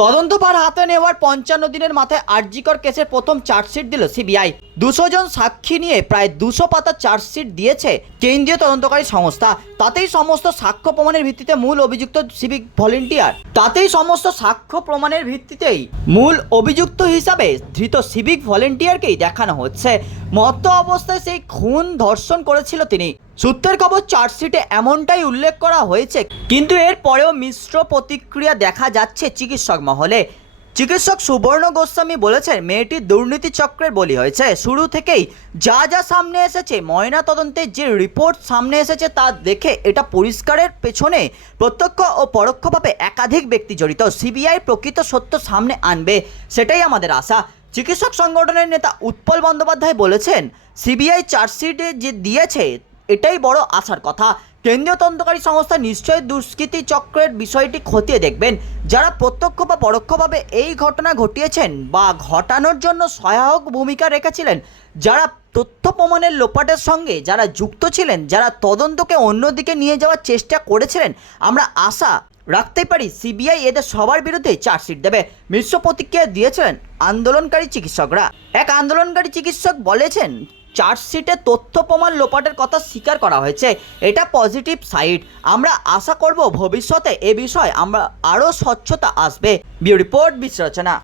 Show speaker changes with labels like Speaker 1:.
Speaker 1: তদন্তভার হাতে নেওয়ার পঞ্চান্ন দিনের মাথায় আরজিকর কেসের প্রথম চার্জশিট দিল সিবিআই। দুশো জন সাক্ষী নিয়ে প্রায় দুশো পাতা চার্জশিট দিয়েছে কেন্দ্রীয় তদন্তকারী সংস্থা। তাতেই সমস্ত সাক্ষ্য প্রমাণের ভিত্তিতে মূল অভিযুক্ত সিভিক ভলেন্টিয়ার। তাতেই সমস্ত সাক্ষ্য প্রমাণের ভিত্তিতেই মূল অভিযুক্ত হিসাবে ধৃত সিভিক ভলেন্টিয়ারকেই দেখানো হচ্ছে। মত্ত অবস্থায় সেই খুন ধর্ষণ করেছিল তিনি। সূত্রের খবর, চার্জশিটে এমনটাই উল্লেখ করা হয়েছে। কিন্তু এর পরেও মিশ্র প্রতিক্রিয়া দেখা যাচ্ছে চিকিৎসক মহলে। চিকিৎসক সুবর্ণ গোস্বামী বলেছেন, মেয়েটি দুর্নীতি চক্রের বলি হয়েছে। শুরু থেকেই যা যা সামনে এসেছে, ময়না তদন্তে যে রিপোর্ট সামনে এসেছে তা দেখে এটা পরিষ্কারের পেছনে প্রত্যক্ষ ও পরোক্ষভাবে একাধিক ব্যক্তি জড়িত। সিবিআই প্রকৃত সত্য সামনে আনবে, সেটাই আমাদের আশা। চিকিৎসক সংগঠনের নেতা উৎপল বন্দ্যোপাধ্যায় বলেছেন, সিবিআই চার্জশিটে যে দিয়েছে, এটাই বড় আশার কথা। কেন্দ্রীয় তদন্তকারী সংস্থা নিশ্চয়ই দুষ্কৃতী চক্রের বিষয়টি খতিয়ে দেখবেন। যারা প্রত্যক্ষ বা পরোক্ষভাবে এই ঘটনা ঘটিয়েছেন বা ঘটানোর জন্য সহায়ক ভূমিকা রেখেছিলেন, যারা তথ্য প্রমাণের লোপাটের সঙ্গে যারা যুক্ত ছিলেন, যারা তদন্তকে অন্যদিকে নিয়ে যাওয়ার চেষ্টা করেছিলেন, আমরা আশা রাখতেই পারি সিবিআই এদের সবার বিরুদ্ধে চার্জশিট দেবে। মিশ্র প্রতিক্রিয়া দিয়েছিলেন আন্দোলনকারী চিকিৎসকরা। এক আন্দোলনকারী চিকিৎসক বলেছেন চার্জশিটে তথ্য প্রমাণ লোপাটের কথা স্বীকার করা হয়েছে। এটা পজিটিভ সাইড আমরা আশা করব ভবিষ্যতে এ বিষয়ে আমরা আরও স্বচ্ছতা আসবে। বিউ রিপোর্ট বিশ্লেষণা